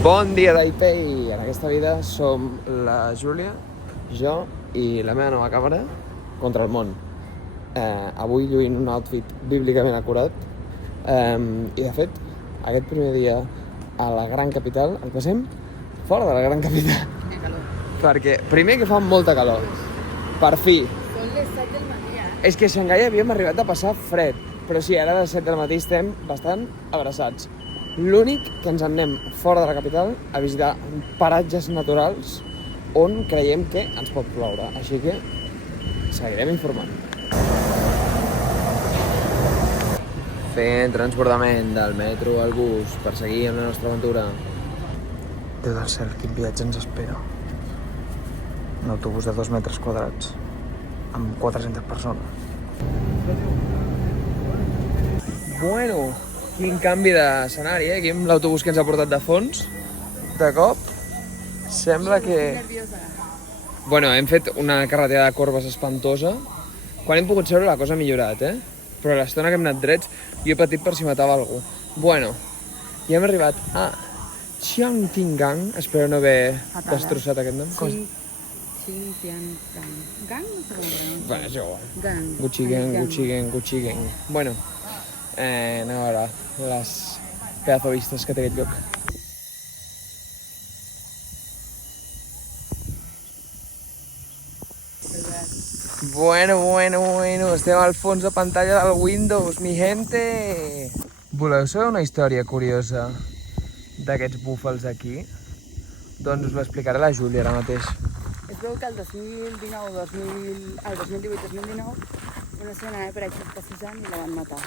Bon dia, Taipei! En aquesta vida som la Júlia, jo i la meva nova càmera contra el món. Avui lluint un outfit bíblicament acurat. I de fet, aquest primer dia a la gran capital el passem fora de la gran capital. Que calor. Perquè primer que fa molta calor, per fi. Són les 7 del matí, És que a Xangai havíem arribat a passar fred, però sí, ara a les 7 del matí estem bastant abraçats. L'únic que ens en anem fora de la capital a visitar paratges naturals on creiem que ens pot ploure, així que seguirem informant. Fent transbordament del metro al bus per seguir amb la nostra aventura. Déu del cel, quin viatge ens espera. Un autobús de 2 metres quadrats amb 400 persones. Bueno, quin canvi d'escenari, Aquí amb l'autobús que ens ha portat de fons. De cop, sembla que... nerviosa. Bueno, hem fet una carretera de corbes espantosa. Quan hem pogut seure la cosa ha millorat, Però l'estona que hem anat drets, jo he patit per si matava algú. Bueno, ja hem arribat a Xiangtingang. Espero no haver destrossat aquest nom. Xintiangang. Gang? No sé com ho pronuncia. Bueno, és igual. Gang. Guchigeng. Bueno, anem a veure les pedazo vistes que té aquest lloc. Bueno, estem al fons de pantalla del Windows, mi gente! Voleu saber una història curiosa d'aquests búfals aquí? Doncs us l'explicarà la Júlia ara mateix. Es veu que el 2018-2019 una senyora anava per aquí passejant i la van matar.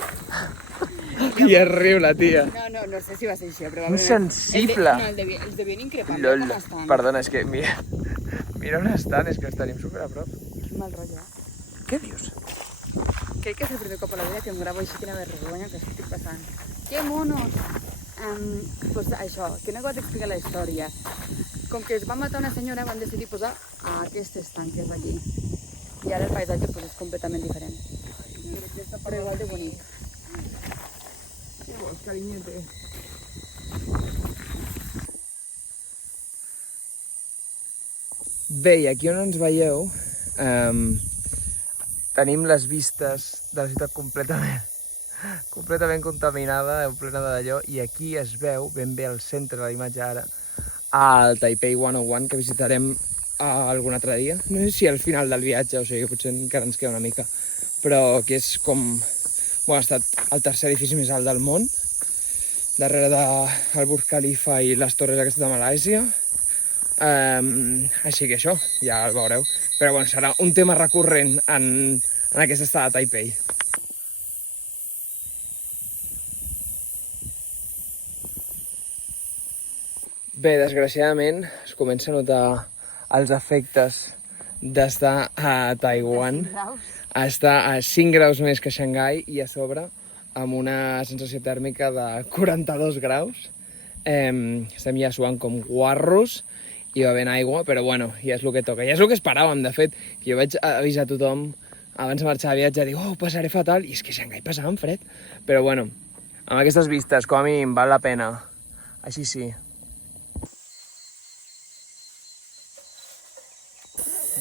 I es riu la tia. No sé si va ser així, però... Insensible! Els devien increpar, Lol. com estan. Perdona, és que mira on estan, és que els tenim super a prop. Quin mal rotllo, Què dius? Crec que és el primer cop a la vida que em gravo així, quina vergonya que estic passant. Que monos! Pues això, que no vaig explicar la història. Com que es va matar una senyora, van decidir posar aquestes tanques aquí. I ara el paisatge pues, és completament diferent. Però igual de bonic. Què vols, carinyete? Bé, i aquí on ens veieu, tenim les vistes de la ciutat completament contaminada, plena d'allò, i aquí es veu ben bé al centre de la imatge ara, al Taipei 101, que visitarem algun altre dia. No sé si al final del viatge, o sigui, potser encara ens queda una mica, però que és com... Bueno, ha estat el tercer edifici més alt del món, darrere del Burj Khalifa i les torres aquestes de Malàisia. Així que això, ja el veureu. Però bueno, serà un tema recurrent en aquesta estada a Taipei. Bé, desgraciadament es comença a notar els efectes d'estar a Taiwan. Està a 5 graus més que Xangai i a sobre amb una sensació tèrmica de 42 graus. Estem ja suant com guarros i bevent aigua, però bueno, ja és el que toca. Ja és el que esperàvem, de fet. Jo vaig avisar a tothom abans de marxar de viatge, dic, ho passaré fatal, i és que a Xangai passàvem fred. Però bueno, amb aquestes vistes, com a mínim, val la pena. Així sí.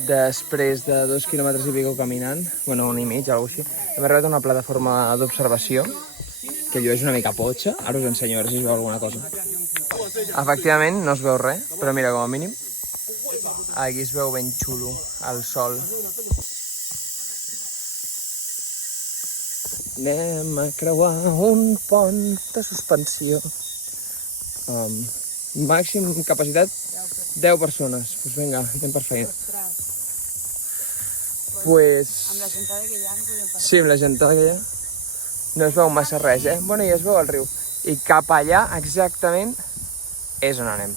Després de 2 quilòmetres i pico caminant, bueno, 1,5, alguna cosa així, hem arribat a una plataforma d'observació, que jo és una mica potxa, ara us ensenyo a veure si es veu alguna cosa. Efectivament, no es veu res, però mira, com a mínim, aquí es veu ben xulo el sol. Anem a creuar un pont de suspensió. Màxim capacitat 10 persones. Doncs vinga, anem per feina. Amb la gentada que hi ha no podem passar. Sí, amb la gentada que hi ha no es veu massa res, Bueno, ja es veu el riu. I cap allà, exactament, és on anem.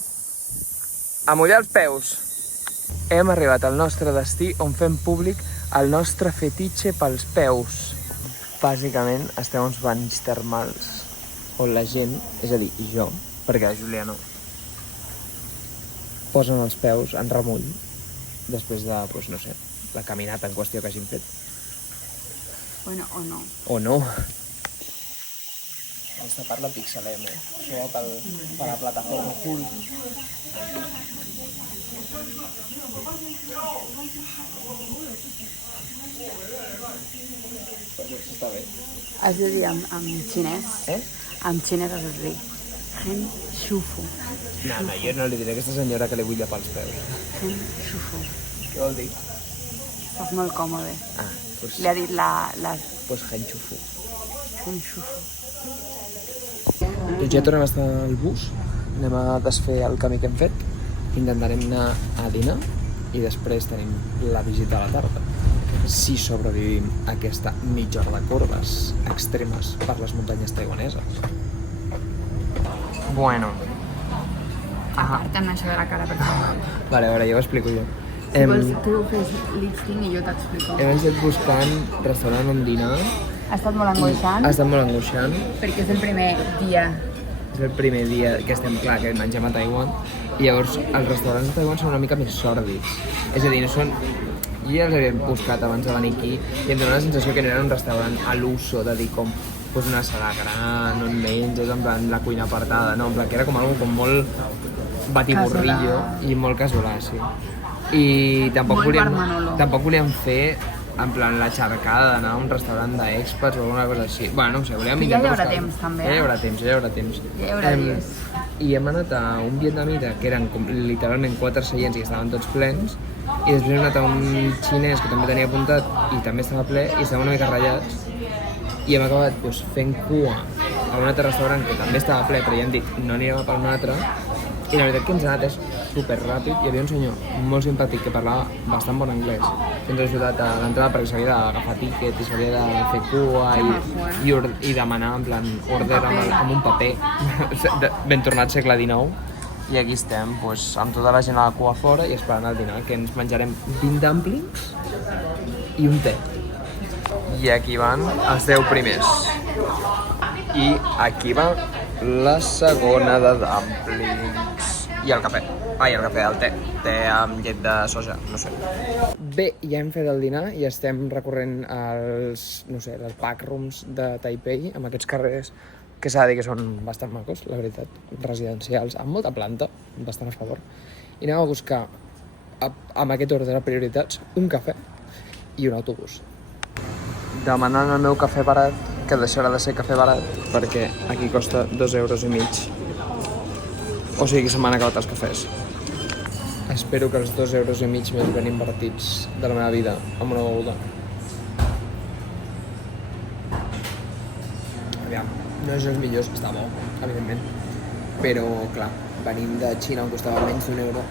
A mullar els peus. Hem arribat al nostre destí on fem públic el nostre fetitxe pels peus. Bàsicament, estem a uns banys termals on la gent, és a dir, jo, perquè la Júlia no, posen els peus en remull després de, doncs, no sé, la caminata en qüestió que hagin fet. Bueno, o no. O no. Aquesta part la pixelem, Això va per la plataforma full. Però això està bé. Has de dir en xinès. En xinès has de dir Hen Shufu. No, jo no li diré a aquesta senyora que li vull llepar els peus. Hen Shufu. Què vol dir? Estàs molt còmode. Doncs Li ha dit la... henxufo. Hen Shufu. Doncs ja tornem a estar al bus. Anem a desfer el camí que hem fet. Intentarem anar a dinar i després tenim la visita a la tarda. Si sobrevivim a aquesta mitja hora de corbes extremes per les muntanyes taiwaneses. Bueno. Aparta'n això de la cara, per favor. Vale, a veure, ja ho explico jo. Si vols, tu fes lifting i jo t'explico. Hem estat buscant restaurant on dinar. Ha estat molt angoixant. Ha estat molt angoixant. Perquè és el primer dia. És el primer dia que estem, clar, que mengem a Taiwan. I llavors, els restaurants de Taiwan són una mica més sòrdids. És a dir, no són... Jo ja els havia buscat abans de venir aquí i em dóna la sensació que no era un restaurant a l'uso de dir com pues una sala gran, on menges, en plan la cuina apartada, no? En plan que era com algo com molt batiburrillo i molt casolà, sí. I tampoc volíem fer en plan la xarcada d'anar a un restaurant d'expats o alguna cosa així. Bueno, no ho sé, volíem intentar buscar... Ja hi haurà temps, també. Ja hi haurà temps. Ja hi haurà dies. I hem anat a un vietnamita que eren com, literalment 4 seients i que estaven tots plens, i després hem anat a un xinès que també tenia apuntat i també estava ple i estàvem una mica ratllats, i hem acabat doncs, fent cua a un altre restaurant que també estava ple, però ja hem dit no anirem a per un altre, i la veritat que ens ha anat és superràpid. Hi havia un senyor molt simpàtic que parlava bastant bon anglès, que ens ha ajudat a l'entrada perquè s'havia d'agafar tíquet i s'havia de fer cua i demanar en plan order amb un paper ben tornat segle XIX. I aquí estem, doncs, amb tota la gent a la cua fora i esperant el dinar, que ens menjarem 20 dumplings i un te. I aquí van els 10 primers. I aquí va la segona de dumplings. I el cafè. El te. Te amb llet de soja, no sé. Bé, ja hem fet el dinar i estem recorrent els backrooms de Taipei, amb aquests carrers que s'ha de dir que són bastant macos, la veritat, residencials, amb molta planta, bastant a favor. I anem a buscar, amb aquest ordre de prioritats, un cafè i un autobús. Demanant el meu cafè barat, que deixarà de ser cafè barat, perquè aquí costa 2,5 €. O sigui que se m'han acabat els cafès. Espero que els 2,5 € més ben invertits de la meva vida amb una beguda. Aviam, no és els millors, està bo, evidentment. Però, clar, venim de Xina on costava menys d'1 €.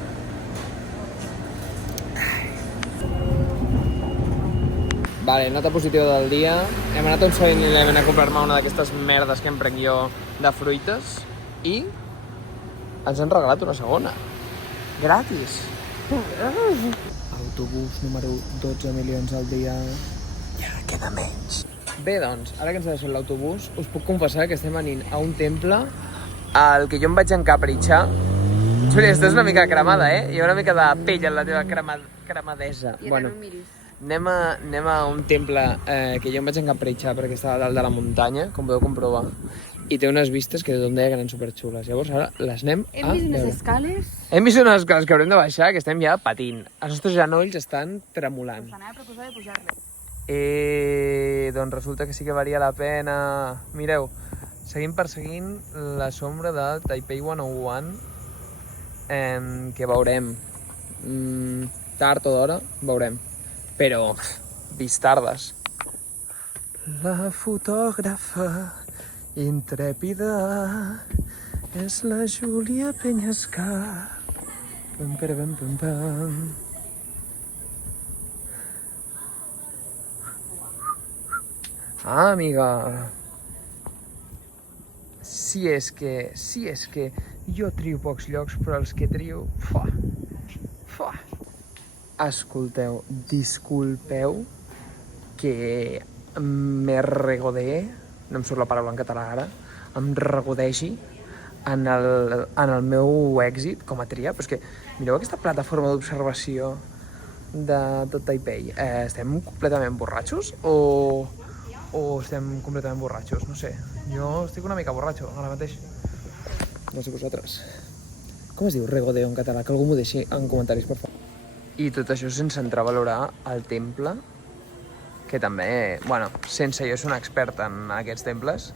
Vale, nota positiva del dia. Hem anat a un 7-Eleven a comprar-me una d'aquestes merdes que em prenc jo de fruites i ens han regalat una segona. Gratis. Autobús número 12 milions al dia. I ara queda menys. Bé, doncs, ara que ens ha deixat l'autobús, us puc confessar que estem venint a un temple al que jo em vaig encapritxar. Júlia, estàs una mica cremada, Hi ha una mica de pell en la teva cremadesa. I bueno, no miris. Anem a un temple que jo em vaig encapritxar perquè estava a dalt de la muntanya, com podeu comprovar, i té unes vistes que tothom deia que eren superxules. Llavors ara les anem a veure. Hem vist unes escales? Hem vist unes escales que haurem de baixar, que estem ja patint. Els nostres genolls estan tremolant. Us anava a proposar de pujar-les. Doncs resulta que sí que valia la pena. Mireu, seguim perseguint la sombra de Taipei 101, que veurem. Tard o d'hora, veurem. Però, vistardes. La fotògrafa intrèpida és la Júlia Penyascar. Pam, pam, pam, pam. Ah, amiga. Si és que jo trio pocs llocs, però els que trio... Escolteu, disculpeu que me regodee, no em surt la paraula en català ara, em regodegi en el meu èxit com a tria, però és que mireu aquesta plataforma d'observació de tot Taipei. Estem completament borratxos o estem completament borratxos? No sé. Jo estic una mica borratxo, ara mateix. No sé vosaltres. Com es diu regodeo en català? Que algú m'ho deixi en comentaris, per favor. I tot això sense entrar a valorar el temple, que també, bueno, sense jo ser un expert en aquests temples,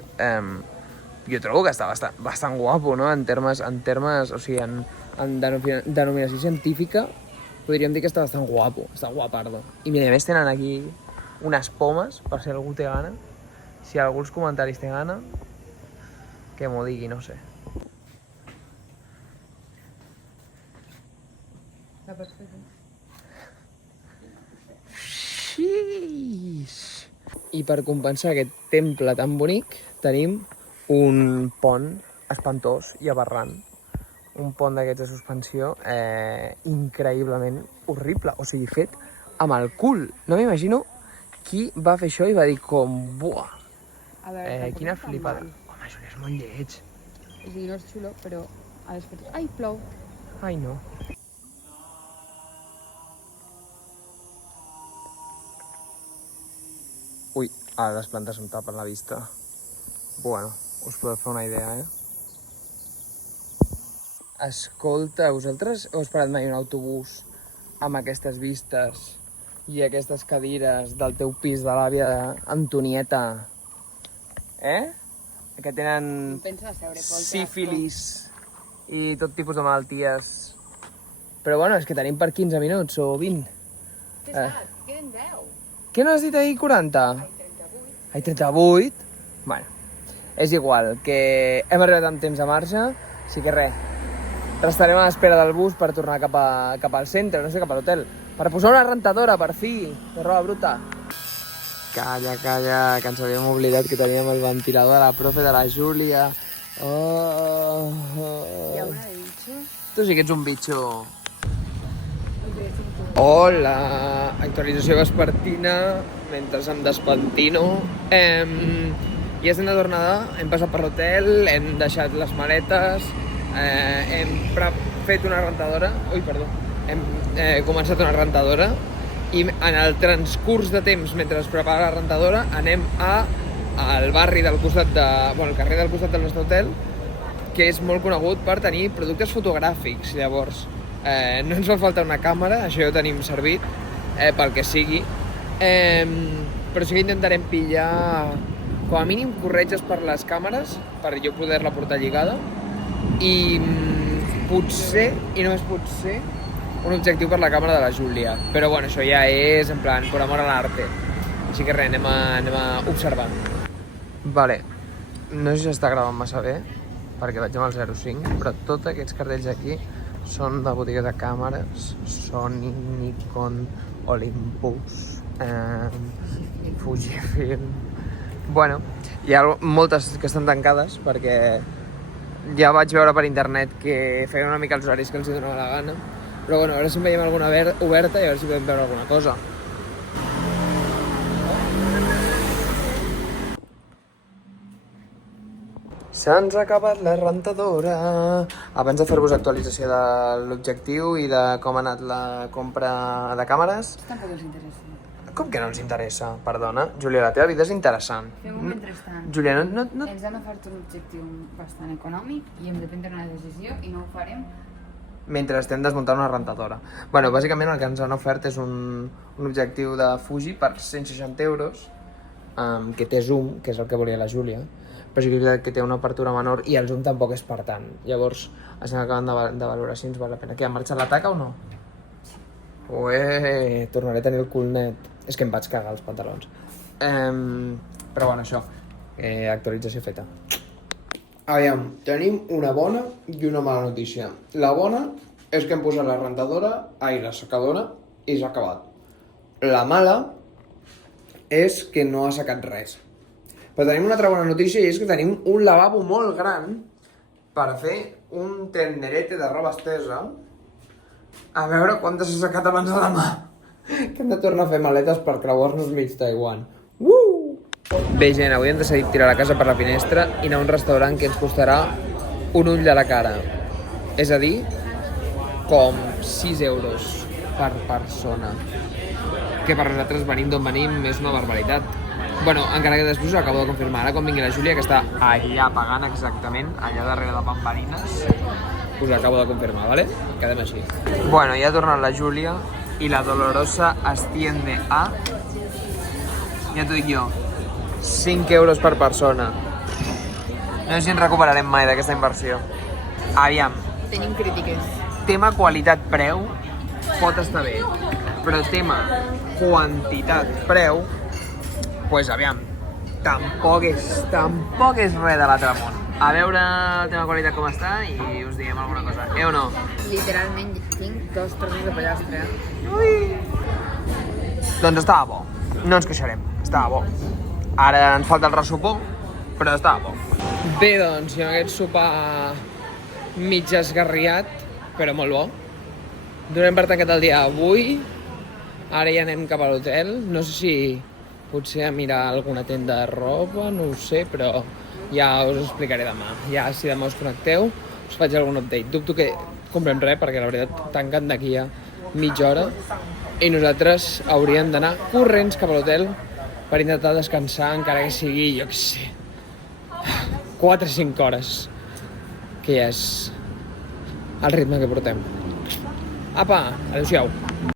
jo trobo que està bastant guapo, no? En termes, o sigui, en denominació científica, podríem dir que està bastant guapo, està guapardo. I mira, a més tenen aquí unes pomes, per si algú té gana. Si algú als comentaris té gana, que m'ho digui, no sé. La pots fer tu. I per compensar aquest temple tan bonic, tenim un pont espantós i aberrant. Un pont d'aquests de suspensió increïblement horrible, o sigui, fet amb el cul. No m'imagino qui va fer això i va dir com, buah, A veure, quina flipada. Home, això és molt lleig. O sigui, no és xulo, però a les fotos... Ai, plou! Ai, no. Ui, ara les plantes em tapen la vista. Bueno, us podeu fer una idea, Escolta, vosaltres heu esperat mai un autobús amb aquestes vistes i aquestes cadires del teu pis de l'àvia Antonieta? Que tenen Pensa seure, Pol. sífilis i tot tipus de malalties. Però bueno, és que tenim per 15 minuts o 20. Què saps? Queden 10. Què no has dit ahir 40? Ai, 38? Bueno, és igual, que hem arribat amb temps de marxa, així que res. Restarem a l'espera del bus per tornar cap al centre, no sé, cap a l'hotel. Per posar una rentadora, per fi, de roba bruta. Calla, que ens havíem oblidat que teníem el ventilador de la profe de la Júlia. Oh. Hi ha una de bitxos. Tu sí que ets un bitxo. Hola, actualització vespertina, mentre em despentino. Ja estem de tornada, hem passat per l'hotel, hem deixat les maletes, hem fet una rentadora, hem començat una rentadora i en el transcurs de temps, mentre es prepara la rentadora, anem al barri del costat el carrer del costat del nostre hotel, que és molt conegut per tenir productes fotogràfics, llavors. No ens fa falta una càmera, això ja ho tenim servit, pel que sigui, però sí que intentarem pillar com a mínim corretges per les càmeres, per jo poder-la portar lligada, i potser, i només potser, un objectiu per la càmera de la Júlia. Però bueno, això ja és en plan, por amor a l'arte. Així que res, anem a observar. Vale, no sé si està gravant massa bé, perquè vaig amb el 0,5, però tots aquests cartells aquí són de botigues de càmeres, Sony, Nikon, Olympus, Fujifilm... Bueno, hi ha moltes que estan tancades perquè ja vaig veure per internet que feien una mica els horaris que els donava la gana. Però bueno, a veure si en veiem alguna oberta i a veure si podem veure alguna cosa. Se'ns ha acabat la rentadora. Abans de fer-vos actualització de l'objectiu i de com ha anat la compra de càmeres... Tampoc els interessa. Com que no ens interessa? Perdona. Júlia, la teva vida és interessant. Fem un mentrestant. Júlia, no... Ens han ofert un objectiu bastant econòmic i hem de prendre una decisió i no ho farem. Mentre estem desmuntant una rentadora. Bueno, bàsicament el que ens han ofert és un objectiu de Fuji per 160 euros, que té zoom, que és el que volia la Júlia, però sí que té una apertura menor i el zoom tampoc és per tant. Llavors, estem acabant de valorar si ens val la pena. Què, ha marxat l'ataca o no? Ué, tornaré a tenir el cul net. És que em vaig cagar els pantalons. Però bueno, això. Actualització feta. Aviam, tenim una bona i una mala notícia. La bona és que hem posat la rentadora, la secadora, i s'ha acabat. La mala és que no ha secat res. Però tenim una altra bona notícia i és que tenim un lavabo molt gran per fer un tenderete de roba estesa. A veure quantes s'ha secat abans de demà. Que hem de tornar a fer maletes per creuar-nos mig Taiwan. Bé, gent, avui hem decidit tirar la casa per la finestra i anar a un restaurant que ens costarà un ull de la cara. És a dir, com 6 euros per persona. Que per nosaltres, venint d'on venim, és una barbaritat. Bueno, encara que després ho acabo de confirmar. Ara quan vingui la Júlia, que està allà pagant exactament, allà darrere de Bambarines, us acabo de confirmar, ¿vale? Quedem així. Bueno, ja ha tornat la Júlia i la Dolorosa asciende a... Ja t'ho dic jo, 5 euros per persona. No sé si ens recuperarem mai d'aquesta inversió. Aviam, Tenim crítiques. tema qualitat-preu pot estar bé, però tema quantitat-preu, pues aviam, tampoc és res de l'altre món. A veure el tema qualitat com està i us diem alguna cosa. O no? Literalment tinc 2 trossos de pollastre. Doncs estava bo. No ens queixarem. Estava bo. Ara ens falta el ressopó, però estava bo. Bé, doncs, i amb aquest sopar mig esgarriat, però molt bo. Donem per tancat el dia avui. Ara ja anem cap a l'hotel. No sé si potser a mirar alguna tenda de roba, no ho sé, però ja us ho explicaré demà. Ja, si demà us connecteu, us faig algun update. Dubto que comprem res, perquè la veritat tanquen d'aquí a mitja hora i nosaltres hauríem d'anar corrents cap a l'hotel per intentar descansar, encara que sigui, jo què sé, 4 o 5 hores, que ja és el ritme que portem. Apa, adéu-siau.